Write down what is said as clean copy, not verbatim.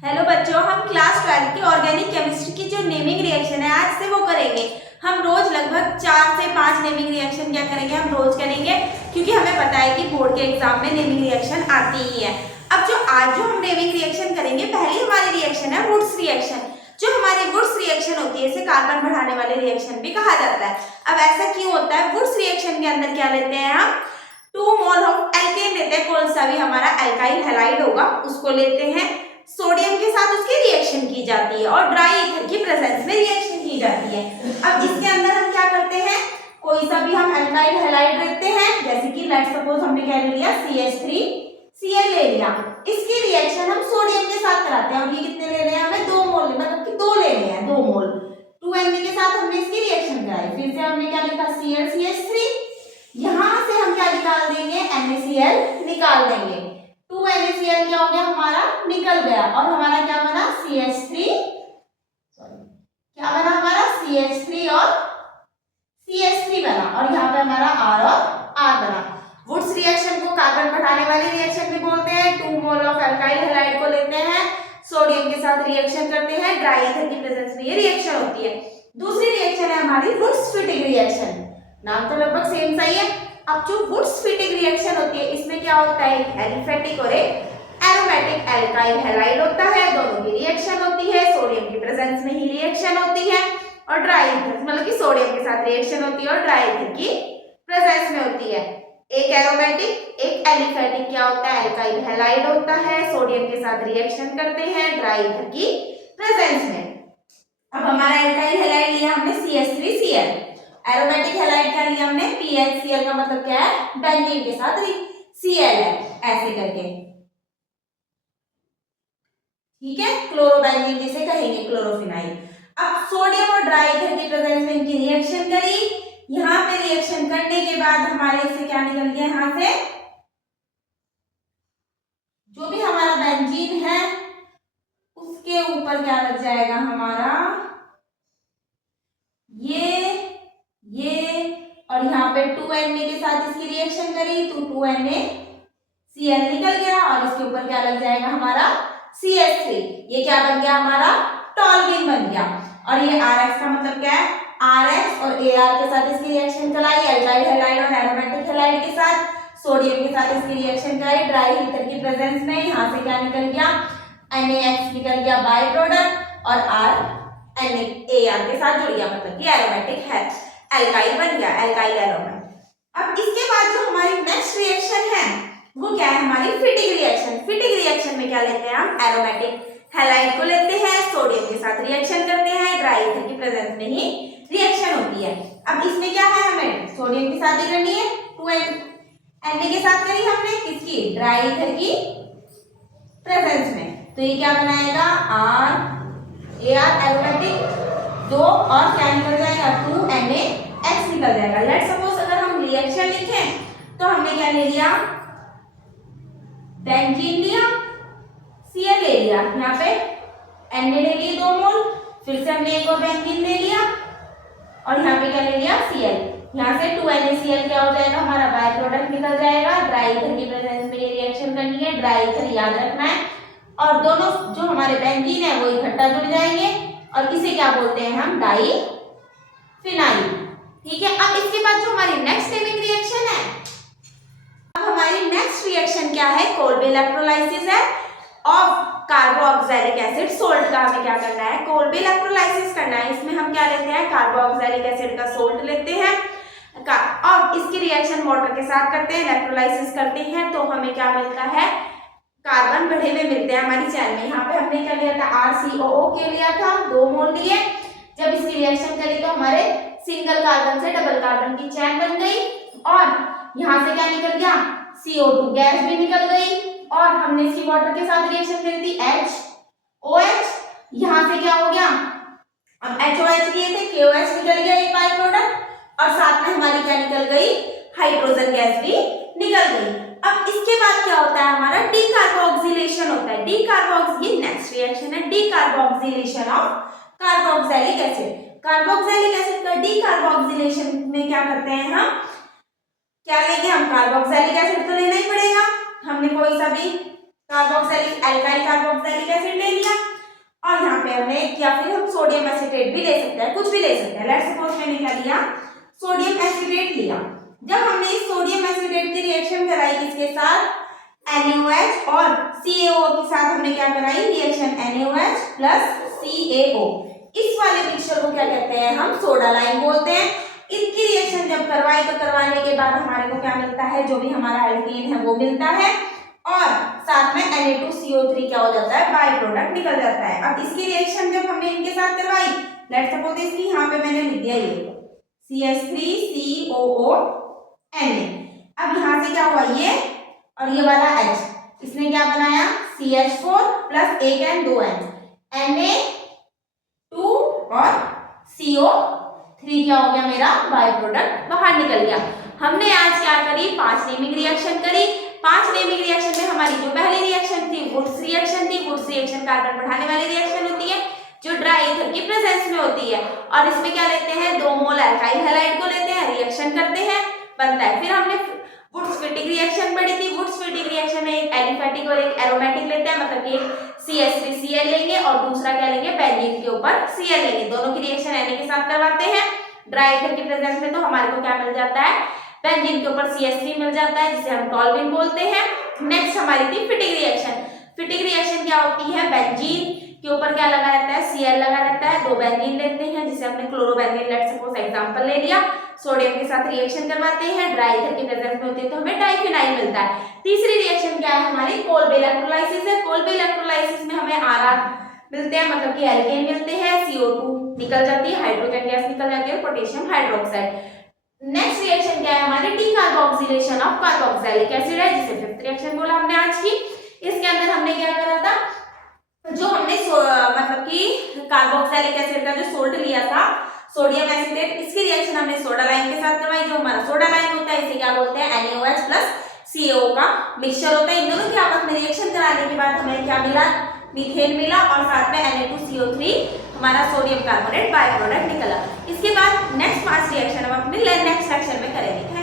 Hello बच्चों, हम class 12 की ऑर्गेनिक केमिस्ट्री की जो नेमिंग रिएक्शन है आज से वो करेंगे। हम रोज लगभग 4 से 5 नेमिंग रिएक्शन क्या करेंगे, हम रोज करेंगे, क्योंकि हमें पता है कि बोर्ड के एग्जाम में नेमिंग रिएक्शन आती ही है। अब जो हम नेमिंग रिएक्शन करेंगे, पहली हमारी रिएक्शन है वुड्स रिएक्शन। जो हमारी वुड्स रिएक्शन होती है इसे कार्बन बढ़ाने वाले रिएक्शन भी कहा जाता है। अब ऐसा क्यों होता है? वुड्स रिएक्शन के अंदर क्या लेते हैं हम? 2 मोल ऑफ एल्केन लेते हैं। कौन सा भी हमारा एल्काइल हैलाइड होगा उसको लेते हैं। सोडियम के साथ उसकी रिएक्शन की जाती है और ड्राई ईथर की प्रेजेंस में रिएक्शन की जाती है। अब इसके अंदर हम क्या करते हैं, कोई सा भी हम एल्काइल हैलाइड रखते हैं, जैसे कि लेट्स सपोज हमने क्या ले लिया, CH3Cl ले लिया। इसकी रिएक्शन हम सोडियम के साथ कराते हैं और ये कितने ले रहे हैं, हमें 2 मोल, मतलब कि 2 ले रहे हैं, 2 मोल। 2Na के साथ हमने इसकी रिएक्शन कराई, फिर से हमने क्या लिखा, ClCH3, यहां से हम क्या निकाल देंगे, NaCl निकाल देंगे। 2NaCl क्या हो गया, हमारा निकल गया और हमारा क्या बना, CH3, क्या बना हमारा, CH3 और CH3 बना और यहाँ पे हमारा R और R बना। वुड्स रिएक्शन को कार्बन बढ़ाने वाली रिएक्शन भी बोलते हैं। 2 मोल ऑफ एल्काइल हैलाइड को लेते हैं, सोडियम के साथ रिएक्शन करते हैं, ड्राई ईथर की प्रेजेंस में ये रिएक्शन होती है। दूसरी रिएक्शन है हमारी वुड्स फिटिंग रिएक्शन। नाम तो लगभग सेम सा ही है। अब जो वुड्स फिटिंग रिएक्शन होती है इसमें क्या होता है, एक एलिफेटिक और एक एरोमेटिक एल्काइल हैलाइड होता है। दोनों की रिएक्शन होती है, सोडियम की प्रेजेंस में ही रिएक्शन होती है और ड्राई ईथर, मतलब कि सोडियम के साथ रिएक्शन होती है और ड्राई ईथर की प्रेजेंस में होती है। एक एरोमेटिक एक एलिफेटिक क्या होता है, एल्काइल हैलाइड होता है, सोडियम के साथ रिएक्शन करते हैं ड्राई ईथर की प्रेजेंस में। अब हमारा एल्काइल हैलाइड लिया हमने CH3Cl, एरोमेटिक हैलाइड का लिया हमने PHCl, का मतलब क्या है, बेंजीन के साथ Cl है, ऐसे करके, ठीक है, क्लोरोबेंजीन जिसे कहेंगे, क्लोरोफिनाइल। अब सोडियम और ड्राई ईथर की प्रेजेंस में इनकी रिएक्शन करी, यहां पे रिएक्शन करने के बाद हमारे से क्या निकल गया, यहां से जो भी हमारा बेंजीन है उसके ऊपर क्या लग जाएगा हमारा, ये और यहाँ पे 2Na के साथ इसकी रिएक्शन करी तो 2NaCl निकल गया और इसके ऊपर क्या लग जाएगा हमारा, CH3। ये क्या बन गया हमारा, टॉल्यूइन बन गया। और ये RX का मतलब क्या है, RX और AR के साथ इसकी रिएक्शन कराई, एल्काइल हैलाइड और एरोमेटिक हैलाइड के साथ, सोडियम के साथ इसकी रिएक्शन कराई ड्राई ईथर की प्रेजेंस में। यहाँ से क्या निकल गया, NaX निकल गया बाय प्रोडक्ट और R AR के साथ जुड़ गया, मतलब कि एरोमेटिक है, एल्काइल बन गया, एल्काइल एरोमेट। अब इसके बाद जो हमारी नेक्स्ट रिएक्शन है वो क्या है, हमारी फिटिंग रिएक्शन। फिटिंग रिएक्शन में क्या लेते हैं हम, एरोमेटिक हैलाइड को लेते हैं, सोडियम के साथ रिएक्शन करते हैं, ड्राई ईथर की प्रेजेंस में ही रिएक्शन होती है। अब इसमें क्या है, हमें सोडियम के साथ ही करनी है, 2Na के साथ करी हमने, किसकी, ड्राई ईथर की प्रेजेंस में, तो ये क्या बनाएगा, AR एरोमेटिक 2 और क्या निकल जाएगा, 2NaX निकल जाएगा। लेट्स सपोज अगर हम रिएक्शन लिखें तो हमने क्या ले लिया, बेंजीन लिया, Cl ले लिया, यहाँ पे Na ले लिए 2 मोल, फिर से हमने एक और बेंजीन ले लिया और यहाँ पे क्या ले लिया, Cl। यहाँ से 2NaCl क्या हो जाएगा, हमारा बाय प्रोडक्ट निकल जाएगा। ड्राई ईथर की प्रेजेंस में ये रिएक्शन करनी है, ड्राई ईथर याद रखना है और दोनों जो हमारे बेंजीन है वो इकट्ठा जुड़ जाएंगे और इसे क्या बोलते हैं हम, डाई फिनाइल, ठीक है। अब इसके बाद जो हमारी नेक्स्ट नेमिंग रिएक्शन है, अब हमारी नेक्स्ट रिएक्शन क्या है, कोल्बे इलेक्ट्रोलाइसिस है ऑफ कार्बोक्सिलिक एसिड सोल्ट का। हमें क्या करना है, कोल्बे इलेक्ट्रोलाइसिस करना है। इसमें हम क्या लेते हैं, कार्बोक्सिलिक एसिड का सोल्ट लेते हैं और इसकी रिएक्शन वाटर के साथ करते हैं, इलेक्ट्रोलाइसिस करते हैं तो हमें क्या मिलता है, कार्बन बढ़े हुए मिलते हैं हमारी चैन में। यहाँ पे हमने क्या लिया था, RCOO के लिया था, 2 मोल लिए। जब इसकी रिएक्शन करी तो हमारे सिंगल कार्बन से डबल कार्बन की चैन बन गई और यहाँ से क्या निकल गया, CO2 गैस भी निकल गई और हमने इसकी वाटर के साथ रिएक्शन करी थी, HOH, यहाँ से क्या हो गया, अब HOH लिए थे, KOH निकल गया एक बाय प्रोडक्ट और साथ में हमारी क्या निकल गई, हाइड्रोजन गैस भी निकल गई। अब इसके बाद क्या होता है, हमारा डीकार्बोक्सिलेशन होता है। ये नेक्स्ट रिएक्शन है, decarboxylation of carboxylic acid. Carboxylic acid का डीकार्बोक्सिलेशन में क्या करते हैं हम, क्या लेंगे हम, कार्बोक्सिलिक एसिड तो लेना ही पड़ेगा। हमने कोई सा भी कार्बोक्सिलिक एल्काइल कार्बोक्सिलिक एसिड ले लिया सोडियम एसीटेट भी ले सकते हैं, कुछ भी ले सकते हैं। लेट्स सपोज मैंने क्या लिया, सोडियम एसीटेट लिया। जब हमने इस सोडियम एसीटेट की रिएक्शन कराई किसके साथ, NaOH और CaO के साथ हमने क्या कराई रिएक्शन, NaOH प्लस CaO। इस वाले मिक्सचर को क्या कहते हैं हम, सोडा लाइम बोलते हैं। इनकी रिएक्शन जब करवाई तो करवाने के बाद हमारे को क्या मिलता है, जो भी हमारा एल्केन है वो मिलता है और साथ में Na2CO3 क्या हो जाता है, बाय प्रोडक्ट निकल जाता है। अब इसकी रिएक्शन जब हमने इनके साथ करवाई, लेट्स सपोज इसकी यहाँ पे मैंने लिख दिया ये CH3COO Na। अब यहाँ से क्या हुआ ये और ये वाला H, इसने क्या बनाया CH4 प्लस एक N 2 N, Na2 और CO3 क्या हो गया मेरा बाय प्रोडक्ट बाहर निकल गया। हमने आज क्या करी, 5 नेमिंग रिएक्शन करी। 5 नेमिंग रिएक्शन में हमारी जो पहली रिएक्शन थी वुड्स रिएक्शन थी। वुड्स रिएक्शन कार्बन बढ़ाने वाली रिएक्शन होती है जो ड्राई ईथर की प्रेजेंस में होती है और इसमें क्या लेते हैं, 2 मोल अल्काइल हैलाइड को लेते हैं, रिएक्शन करते हैं, बनता है। फिर हमने वुड्स फिटिक रिएक्शन पढ़ी थी। वुड्स फिटिक रिएक्शन में एक एलिफेटिक और एक एरोमेटिक लेते हैं, मतलब कि एक CH3Cl लेंगे और दूसरा क्या लेंगे, बेंजीन के ऊपर Cl लेंगे। दोनों की रिएक्शन Na के साथ करवाते हैं ड्राई ईथर की प्रेजेंस में, तो हमारे को क्या मिल जाता है, बेंजीन के ऊपर CH3 मिल जाता है जिसे हम टॉल्विन बोलते हैं। नेक्स्ट हमारी थी फिटिक रिएक्शन। फिटिक रिएक्शन क्या होती है, बेंजीन के ऊपर क्या लगा रहता है, Cl लगा रहता है, 2 बेंजीन लेते हैं जिसे हमने क्लोरोबेंजीन लेट्स सपोज एग्जांपल ले लिया, सोडियम के साथ रिएक्शन करवाते हैं, ड्राई ईथर की प्रेजेंस में होती है तो हमें डाइफिनाइल मिलता है। तीसरी रिएक्शन क्या है हमारी, कोल्बे इलेक्ट्रोलाइसिस है। कोल्बे इलेक्ट्रोलाइसिस में हमें Rr मिलते हैं, मतलब कि एल्केन मिलते हैं, CO2 निकल जाती है, हाइड्रोजन गैस निकल जाती है, पोटेशियम हाइड्रोक्साइड। नेक्स्ट रिएक्शन क्या है हमारी, डीकार्बोक्सिलेशन ऑफ कार्बोक्सिलिक एसिड है जिसे फिफ्थ रिएक्शन बोला हमने आज की। इसके अंदर हमने क्या करा था, जो हमने मतलब कि कार्बोक्सिलिक एसिड का जो सोल्ट लिया था सोडियम एसीटेट, इसकी रिएक्शन हमने सोडा लाइम के साथ करवाई। जो हमारा सोडा लाइम होता है इसे क्या बोलते हैं, NaOH प्लस CaO का मिक्सचर होता है। इन दोनों के आपस में रिएक्शन कराने के बाद हमें क्या मिला, मीथेन मिला और साथ में Na2CO3 हमारा सोडियम कार्बोनेट बाय प्रोडक्ट निकला। इसके बाद नेक्स्ट 5 रिएक्शन हम अपने नेक्स्ट सेक्शन में करेंगे।